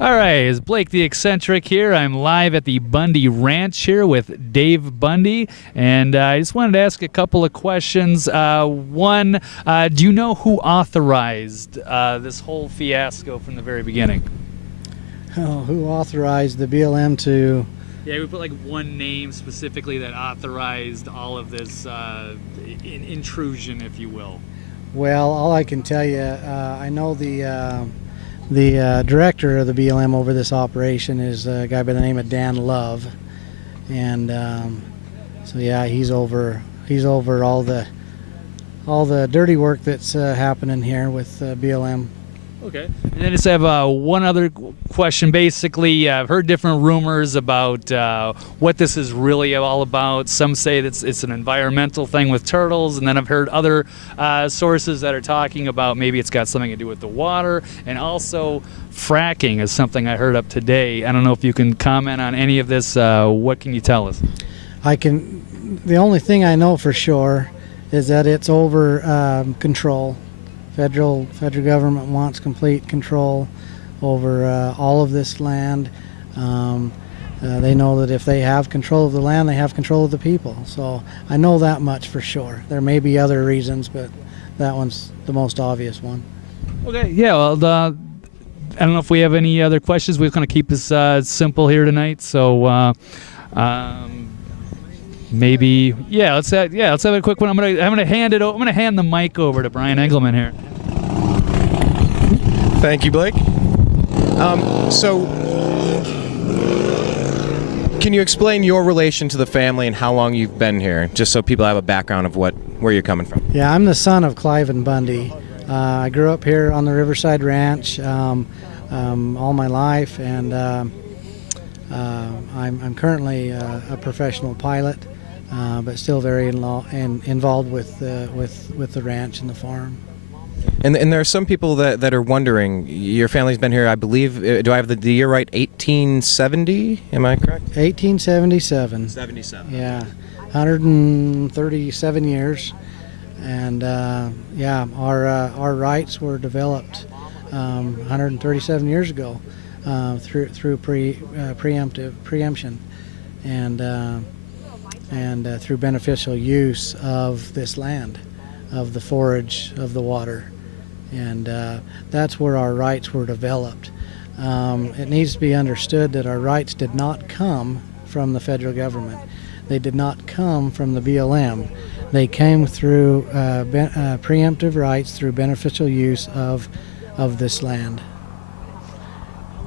All right, it's Blake the Eccentric here. I'm live at the Bundy Ranch here with Dave Bundy, and I just wanted to ask a couple of questions. One, do you know who authorized this whole fiasco from the very beginning? Oh, who authorized the BLM to... Yeah, we put like one name specifically that authorized all of this intrusion, if you will. Well, all I can tell you, I know the director of the BLM over this operation is a guy by the name of Dan Love, and so yeah, he's over all the dirty work that's happening here with BLM. Okay. And then I just have one other question. Basically, I've heard different rumors about what this is really all about. Some say that it's an environmental thing with turtles, and then I've heard other sources that are talking about maybe it's got something to do with the water, and also fracking is something I heard up today. I don't know if you can comment on any of this. What can you tell us? The only thing I know for sure is that it's over control. Federal government wants complete control over all of this land. They know that if they have control of the land, they have control of the people. So I know that much for sure. There may be other reasons, but that one's the most obvious one. Okay, yeah, well, I don't know if we have any other questions. We're going to keep this simple here tonight. So maybe, let's have a quick one. I'm gonna hand the mic over to Brian Engelman here. Thank you, Blake. So, can you explain your relation to the family and how long you've been here, just so people have a background of where you're coming from? Yeah, I'm the son of Cliven Bundy. I grew up here on the Riverside Ranch all my life, and I'm currently a professional pilot, but still very involved with the ranch and the farm. And there are some people that are wondering, your family's been here, I believe, do I have the year right, 1870? Am I correct? 1877. 77. Yeah, 137 years. And our rights were developed 137 years ago through preemption and through beneficial use of this land, of the forage, of the water, and that's where our rights were developed. It needs to be understood that our rights did not come from the federal government. They did not come from the BLM. They came through preemptive rights through beneficial use of this land.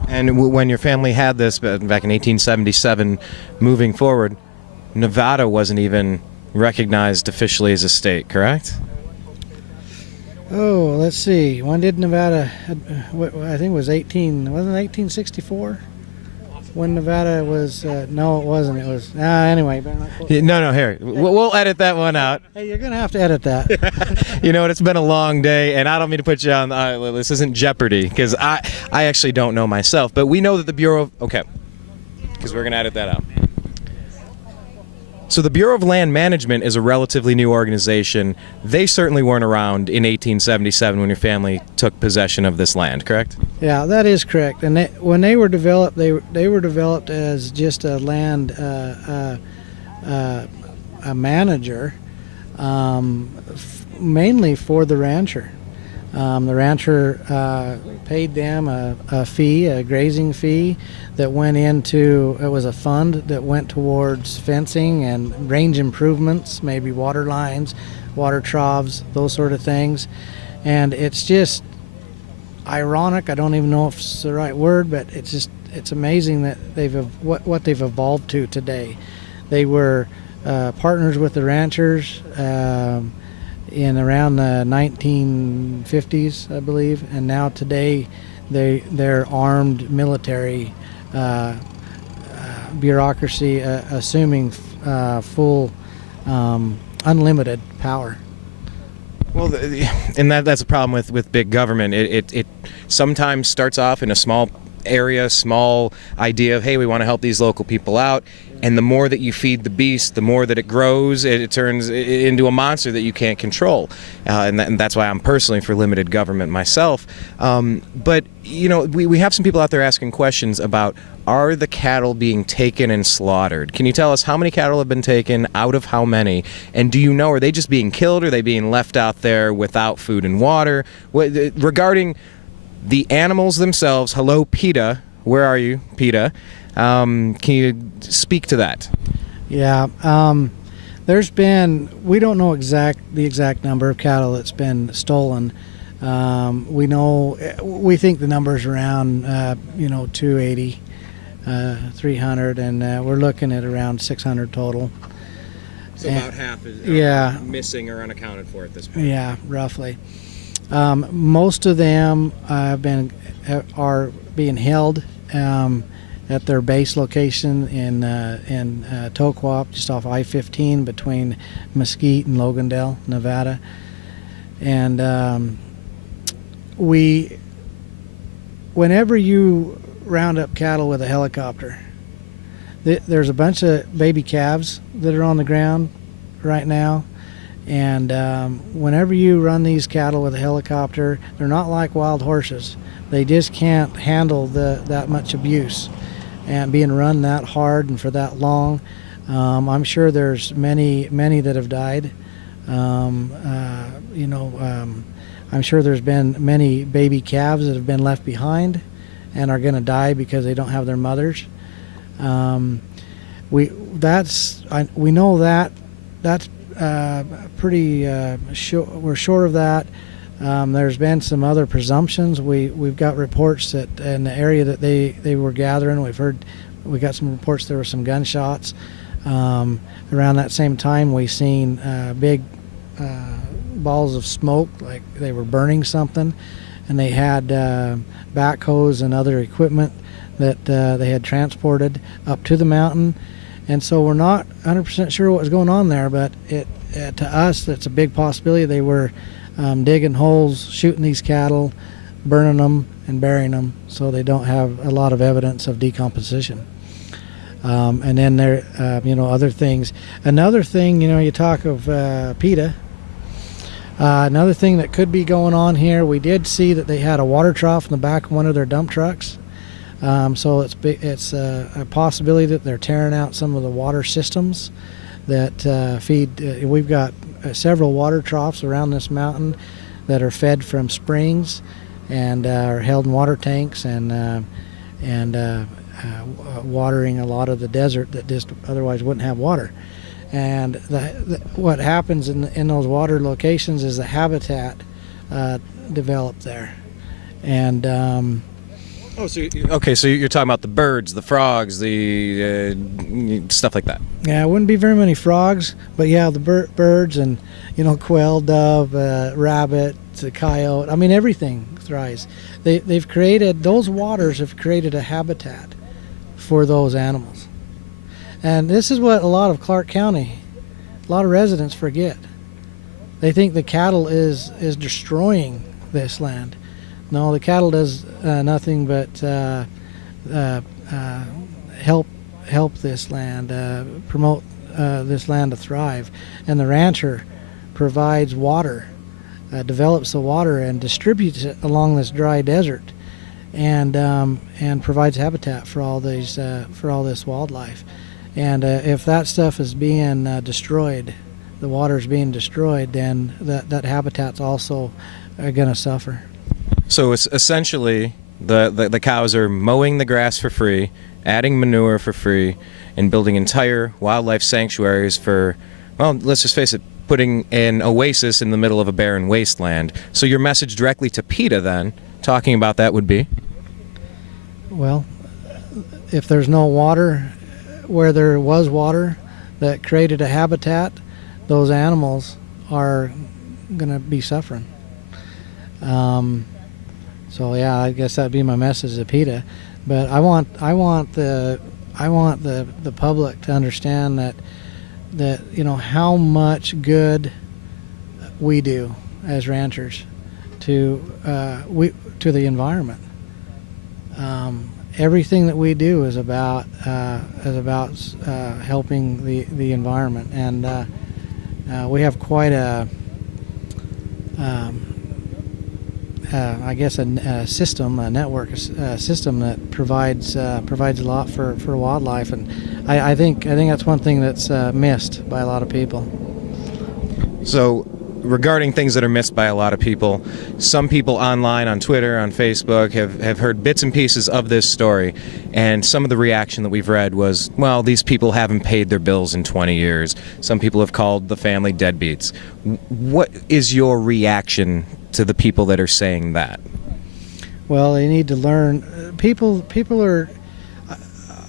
And when your family had this back in 1877, moving forward, Nevada wasn't even recognized officially as a state, correct? Oh, let's see. When did Nevada? I think it was 1864. When Nevada was? No, it wasn't. It was. Anyway. No. Here, we'll edit that one out. Hey, you're gonna have to edit that. You know what? It's been a long day, and I don't mean to put you on. This isn't Jeopardy, because I actually don't know myself. But we know that the Bureau of because we're gonna edit that out. So the Bureau of Land Management is a relatively new organization. They certainly weren't around in 1877 when your family took possession of this land, correct? Yeah, that is correct. And when they were developed, they were developed as just a land a manager, mainly for the rancher. The rancher paid them a fee, a grazing fee, that went into, it was a fund that went towards fencing and range improvements, maybe water lines, water troughs, those sort of things. And it's just ironic, I don't even know if it's the right word, but it's amazing that what they've evolved to today. They were partners with the ranchers in around the 1950s, I believe, and now today they're armed military bureaucracy, assuming full unlimited power. Well, and that's a problem with big government. It sometimes starts off in a small area, small idea of, hey, we want to help these local people out. And the more that you feed the beast, the more that it grows, it turns into a monster that you can't control. And that's why I'm personally for limited government myself. But, you know, we have some people out there asking questions about, are the cattle being taken and slaughtered? Can you tell us how many cattle have been taken, out of how many? And do you know, are they just being killed? Or are they being left out there without food and water? Regarding the animals themselves, hello, PETA. Where are you, PETA? Can you speak to that? Yeah, there's been, we don't know the exact number of cattle that's been stolen. We think the number's around 280, 300, and we're looking at around 600 total. So about half is missing or unaccounted for at this point. Yeah, roughly. Most of them are being held at their base location in Toquap, just off I-15 between Mesquite and Logandale, Nevada. And whenever you round up cattle with a helicopter, there's a bunch of baby calves that are on the ground right now. And whenever you run these cattle with a helicopter, they're not like wild horses. They just can't handle that much abuse and being run that hard and for that long. I'm sure there's many that have died. I'm sure there's been many baby calves that have been left behind and are going to die because they don't have their mothers. We know that's pretty sure. We're sure of that. There's been some other presumptions. We've got reports that in the area that they were gathering, we got some reports there were some gunshots. Around that same time, we seen big balls of smoke, like they were burning something, and they had backhoes and other equipment that they had transported up to the mountain. And so we're not 100% sure what was going on there, but to us, that's a big possibility. They were digging holes, shooting these cattle, burning them, and burying them, so they don't have a lot of evidence of decomposition. And then there, other things. Another thing, you talk of PETA. Another thing that could be going on here, we did see that they had a water trough in the back of one of their dump trucks. So it's a possibility that they're tearing out some of the water systems that feed. We've got several water troughs around this mountain that are fed from springs and are held in water tanks and watering a lot of the desert that just otherwise wouldn't have water. And what happens in those water locations is the habitat developed there. And so you're talking about the birds, the frogs, the stuff like that. Yeah, it wouldn't be very many frogs, but yeah, the birds and quail, dove, rabbit, the coyote. I mean, everything thrives. Those waters have created a habitat for those animals. And this is what a lot of Clark County, a lot of residents forget. They think the cattle is destroying this land. No, the cattle does nothing but help this land, promote this land to thrive. And the rancher provides water, develops the water and distributes it along this dry desert, and provides habitat for all this wildlife. And if that stuff is being destroyed, the water's being destroyed, then that habitat's also going to suffer. So it's essentially the cows are mowing the grass for free, adding manure for free, and building entire wildlife sanctuaries for, well, let's just face it, putting an oasis in the middle of a barren wasteland. So your message directly to PETA then, talking about that, would be? Well, if there's no water where there was water that created a habitat, those animals are going to be suffering. So yeah, I guess that'd be my message to PETA. But I want the public to understand that how much good we do as ranchers to the environment. Everything that we do is about helping the environment, and we have quite a I guess a system, a network, a system that provides a lot for wildlife, and I think that's one thing that's missed by a lot of people. So, regarding things that are missed by a lot of people, some people online, on Twitter, on Facebook, have heard bits and pieces of this story, and some of the reaction that we've read was, well, these people haven't paid their bills in 20 years. Some people have called the family deadbeats. What is your reaction to the people that are saying that? Well, they need to learn. People are.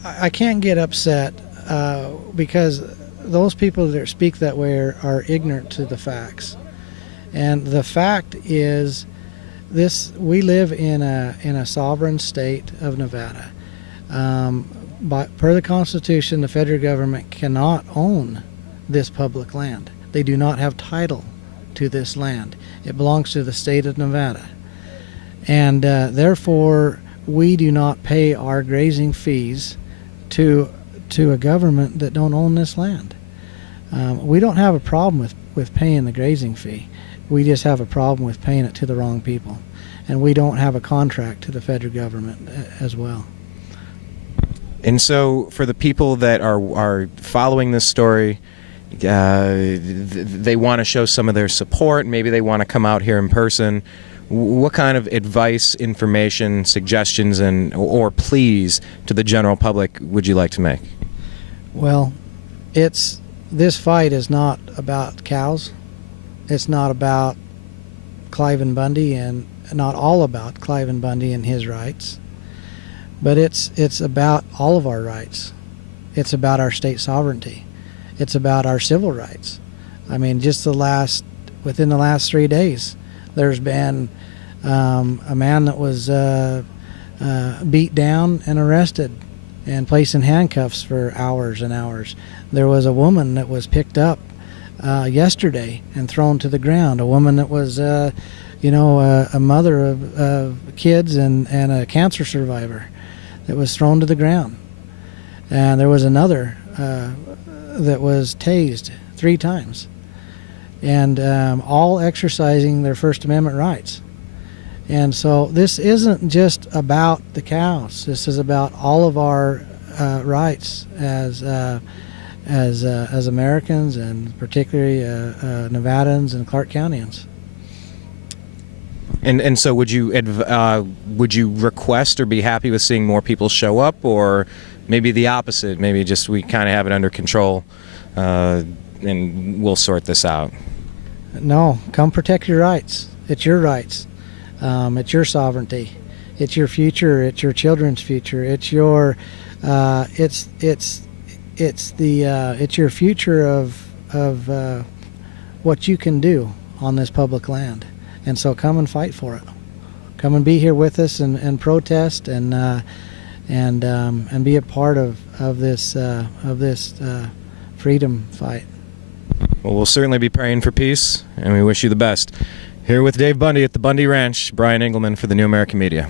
I can't get upset because those people that speak that way are ignorant to the facts. And the fact is, we live in a sovereign state of Nevada. Per the Constitution, the federal government cannot own this public land. They do not have title to this land. It belongs to the state of Nevada. And therefore, we do not pay our grazing fees to a government that don't own this land. We don't have a problem with paying the grazing fee. We just have a problem with paying it to the wrong people. And we don't have a contract to the federal government as well. And so for the people that are following this story, they want to show some of their support, maybe they want to come out here in person, what kind of advice, information, suggestions, or pleas to the general public would you like to make? Well, this fight is not about cows. It's not about Cliven Bundy, and not all about Cliven Bundy and his rights. But it's about all of our rights. It's about our state sovereignty. It's about our civil rights. I mean, just within the last 3 days, there's been a man that was beat down and arrested and placed in handcuffs for hours and hours. There was a woman that was picked up yesterday and thrown to the ground. A woman that was, a mother of kids and a cancer survivor that was thrown to the ground. And there was another that was tased 3 times. And all exercising their First Amendment rights. And so this isn't just about the cows. This is about all of our rights as Americans, and particularly Nevadans and Clark Countyans. And so would you request or be happy with seeing more people show up, or maybe the opposite? Maybe just we kind of have it under control and we'll sort this out. No, come protect your rights. It's your rights. It's your sovereignty. It's your future. It's your children's future. It's your it's your future of what you can do on this public land. And so come and fight for it. Come and be here with us and protest and be a part of this freedom fight. Well, we'll certainly be praying for peace, and we wish you the best. Here with Dave Bundy at the Bundy Ranch, Brian Engelman for the New American Media.